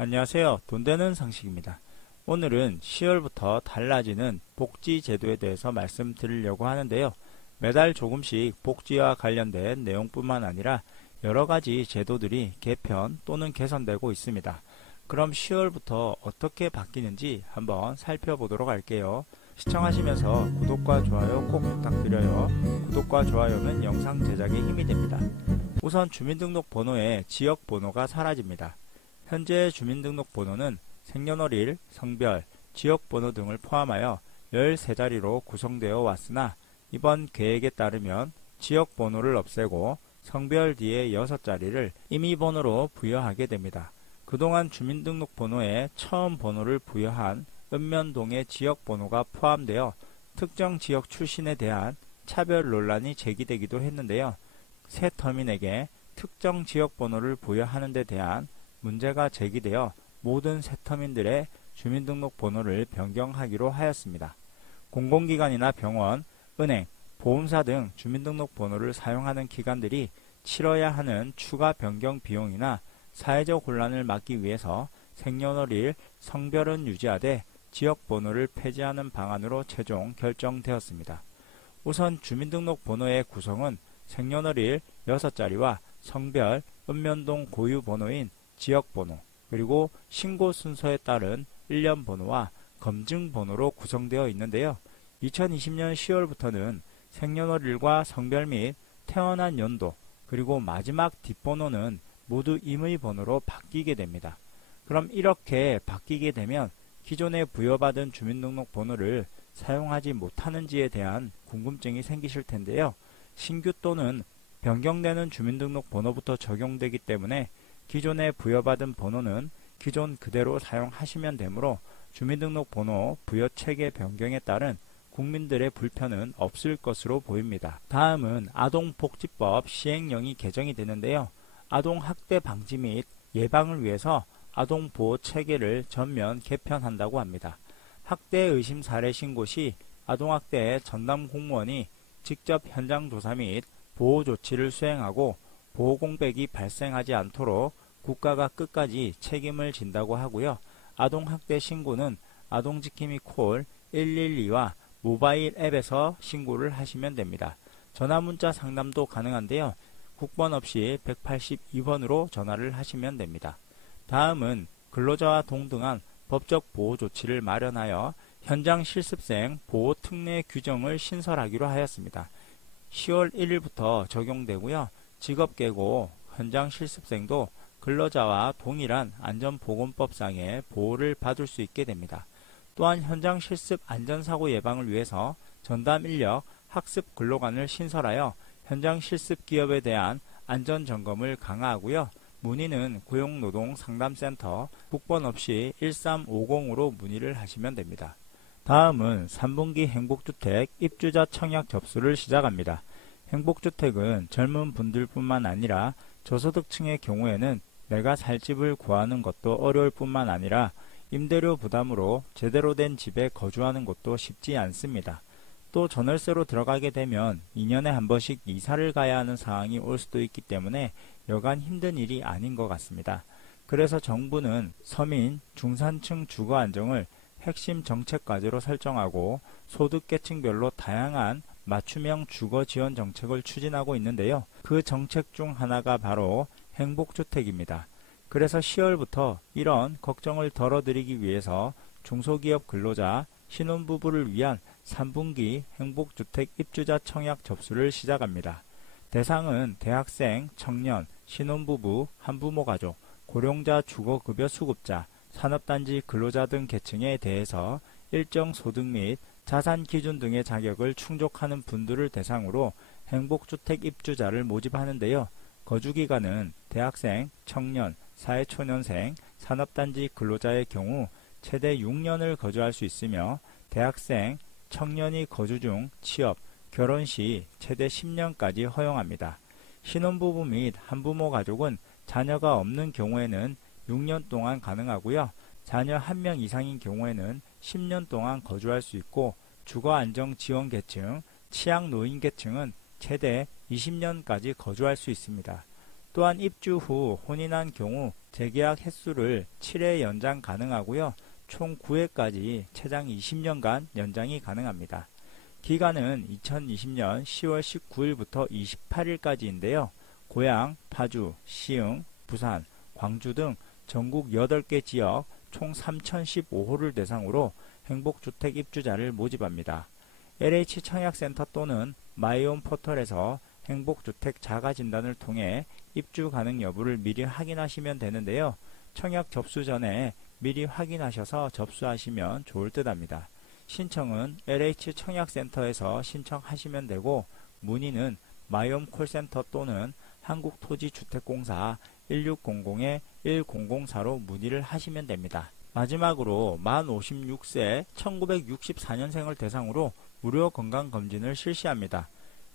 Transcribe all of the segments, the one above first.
안녕하세요. 돈 되는 상식입니다. 오늘은 10월부터 달라지는 복지 제도에 대해서 말씀드리려고 하는데요. 매달 조금씩 복지와 관련된 내용뿐만 아니라 여러 가지 제도들이 개편 또는 개선되고 있습니다. 그럼 10월부터 어떻게 바뀌는지 한번 살펴보도록 할게요. 시청하시면서 구독과 좋아요 꼭 부탁드려요. 구독과 좋아요는 영상 제작에 힘이 됩니다. 우선 주민등록번호의 지역번호가 사라집니다. 현재 주민등록번호는 생년월일, 성별, 지역번호 등을 포함하여 13자리로 구성되어 왔으나 이번 계획에 따르면 지역번호를 없애고 성별 뒤에 6자리를 임의번호로 부여하게 됩니다. 그동안 주민등록번호에 처음 번호를 부여한 읍면동의 지역번호가 포함되어 특정 지역 출신에 대한 차별 논란이 제기되기도 했는데요. 새 터민에게 특정 지역번호를 부여하는 데 대한 문제가 제기되어 모든 새터민들의 주민등록번호를 변경하기로 하였습니다. 공공기관이나 병원, 은행, 보험사 등 주민등록번호를 사용하는 기관들이 치러야 하는 추가 변경 비용이나 사회적 혼란을 막기 위해서 생년월일, 성별은 유지하되 지역번호를 폐지하는 방안으로 최종 결정되었습니다. 우선 주민등록번호의 구성은 생년월일 6자리와 성별, 읍면동 고유번호인 지역번호, 그리고 신고 순서에 따른 1년 번호와 검증 번호로 구성되어 있는데요. 2020년 10월부터는 생년월일과 성별 및 태어난 연도, 그리고 마지막 뒷번호는 모두 임의번호로 바뀌게 됩니다. 그럼 이렇게 바뀌게 되면 기존에 부여받은 주민등록번호를 사용하지 못하는지에 대한 궁금증이 생기실 텐데요. 신규 또는 변경되는 주민등록번호부터 적용되기 때문에 기존에 부여받은 번호는 기존 그대로 사용하시면 되므로 주민등록번호 부여 체계 변경에 따른 국민들의 불편은 없을 것으로 보입니다. 다음은 아동복지법 시행령이 개정이 되는데요. 아동학대 방지 및 예방을 위해서 아동보호 체계를 전면 개편한다고 합니다. 학대 의심 사례 신고 시 아동학대 전담 공무원이 직접 현장 조사 및 보호 조치를 수행하고 보호 공백이 발생하지 않도록 국가가 끝까지 책임을 진다고 하고요. 아동학대 신고는 아동지킴이 콜 112와 모바일 앱에서 신고를 하시면 됩니다. 전화문자 상담도 가능한데요. 국번 없이 182번으로 전화를 하시면 됩니다. 다음은 근로자와 동등한 법적 보호 조치를 마련하여 현장 실습생 보호 특례 규정을 신설하기로 하였습니다. 10월 1일부터 적용되고요. 직업계고 현장 실습생도 근로자와 동일한 안전보건법상의 보호를 받을 수 있게 됩니다. 또한 현장 실습 안전사고 예방을 위해서 전담인력 학습 근로관을 신설하여 현장 실습 기업에 대한 안전점검을 강화하고요. 문의는 고용노동상담센터 국번 없이 1350으로 문의를 하시면 됩니다. 다음은 3분기 행복주택 입주자 청약 접수를 시작합니다. 행복주택은 젊은 분들뿐만 아니라 저소득층의 경우에는 내가 살 집을 구하는 것도 어려울 뿐만 아니라 임대료 부담으로 제대로 된 집에 거주하는 것도 쉽지 않습니다. 또 전월세로 들어가게 되면 2년에 한 번씩 이사를 가야 하는 상황이 올 수도 있기 때문에 여간 힘든 일이 아닌 것 같습니다. 그래서 정부는 서민, 중산층 주거 안정을 핵심 정책 과제로 설정하고 소득계층별로 다양한 맞춤형 주거 지원 정책을 추진하고 있는데요. 그 정책 중 하나가 바로 행복주택입니다. 그래서 10월부터 이런 걱정을 덜어드리기 위해서 중소기업 근로자, 신혼부부를 위한 3분기 행복주택 입주자 청약 접수를 시작합니다. 대상은 대학생, 청년, 신혼부부, 한부모 가족, 고령자 주거급여 수급자, 산업단지 근로자 등 계층에 대해서 일정 소득 및 자산 기준 등의 자격을 충족하는 분들을 대상으로 행복주택 입주자를 모집하는데요. 거주기간은 대학생, 청년, 사회초년생, 산업단지 근로자의 경우 최대 6년을 거주할 수 있으며 대학생, 청년이 거주 중 취업, 결혼 시 최대 10년까지 허용합니다. 신혼부부 및 한부모 가족은 자녀가 없는 경우에는 6년 동안 가능하고요. 자녀 1명 이상인 경우에는 10년 동안 거주할 수 있고 주거안정지원계층, 취약노인계층은 최대 20년까지 거주할 수 있습니다. 또한 입주 후 혼인한 경우 재계약 횟수를 7회 연장 가능하고요. 총 9회까지 최장 20년간 연장이 가능합니다. 기간은 2020년 10월 19일부터 28일까지인데요. 고양, 파주, 시흥, 부산, 광주 등 전국 8개 지역 총 3015호를 대상으로 행복주택 입주자를 모집합니다. LH 청약센터 또는 마이홈 포털에서 행복주택 자가진단을 통해 입주 가능 여부를 미리 확인하시면 되는데요. 청약 접수 전에 미리 확인하셔서 접수하시면 좋을 듯 합니다. 신청은 LH 청약센터에서 신청하시면 되고 문의는 마이홈 콜센터 또는 한국토지주택공사 1600-1004로 문의를 하시면 됩니다. 마지막으로 만 56세 1964년생을 대상으로 무료 건강검진을 실시합니다.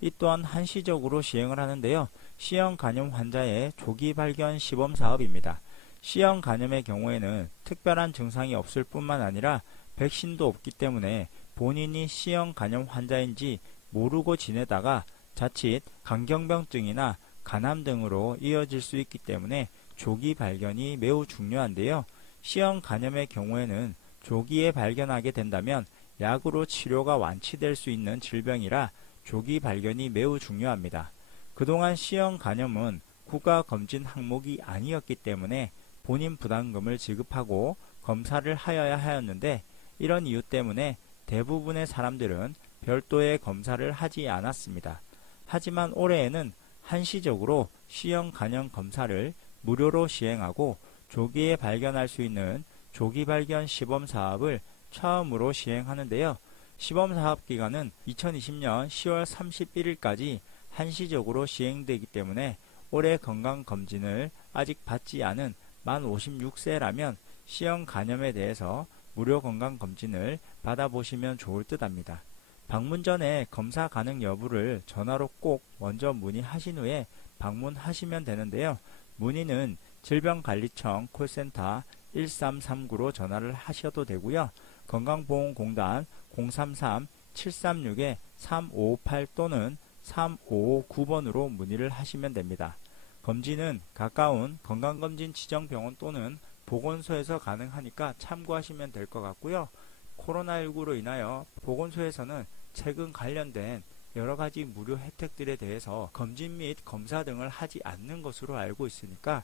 이 또한 한시적으로 시행을 하는데요. C형 간염 환자의 조기 발견 시범 사업입니다. C형 간염의 경우에는 특별한 증상이 없을 뿐만 아니라 백신도 없기 때문에 본인이 C형 간염 환자인지 모르고 지내다가 자칫 강경병증이나 간암 등으로 이어질 수 있기 때문에 조기 발견이 매우 중요한데요. C형 간염의 경우에는 조기에 발견하게 된다면 약으로 치료가 완치될 수 있는 질병이라 조기 발견이 매우 중요합니다. 그동안 C형 간염은 국가검진 항목이 아니었기 때문에 본인 부담금을 지급하고 검사를 하여야 하였는데 이런 이유 때문에 대부분의 사람들은 별도의 검사를 하지 않았습니다. 하지만 올해에는 한시적으로 C형 간염 검사를 무료로 시행하고 조기에 발견할 수 있는 조기 발견 시범 사업을 처음으로 시행하는데요. 시범 사업 기간은 2020년 10월 31일까지 한시적으로 시행되기 때문에 올해 건강검진을 아직 받지 않은 만 56세라면 C형 간염에 대해서 무료 건강검진을 받아보시면 좋을 듯 합니다. 방문 전에 검사 가능 여부를 전화로 꼭 먼저 문의하신 후에 방문하시면 되는데요. 문의는 질병관리청 콜센터 1339로 전화를 하셔도 되고요. 건강보험공단 033-736-3558 또는 3559번으로 문의를 하시면 됩니다. 검진은 가까운 건강검진 지정병원 또는 보건소에서 가능하니까 참고하시면 될 것 같고요. 코로나19로 인하여 보건소에서는 최근 관련된 여러가지 무료 혜택들에 대해서 검진 및 검사 등을 하지 않는 것으로 알고 있으니까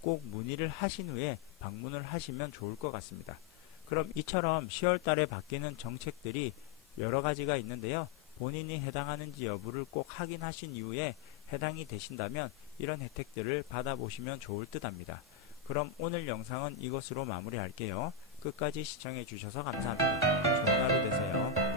꼭 문의를 하신 후에 방문을 하시면 좋을 것 같습니다. 그럼 이처럼 10월 달에 바뀌는 정책들이 여러가지가 있는데요. 본인이 해당하는지 여부를 꼭 확인하신 이후에 해당이 되신다면 이런 혜택들을 받아보시면 좋을 듯 합니다. 그럼 오늘 영상은 이것으로 마무리할게요. 끝까지 시청해 주셔서 감사합니다. 좋은 하루 되세요.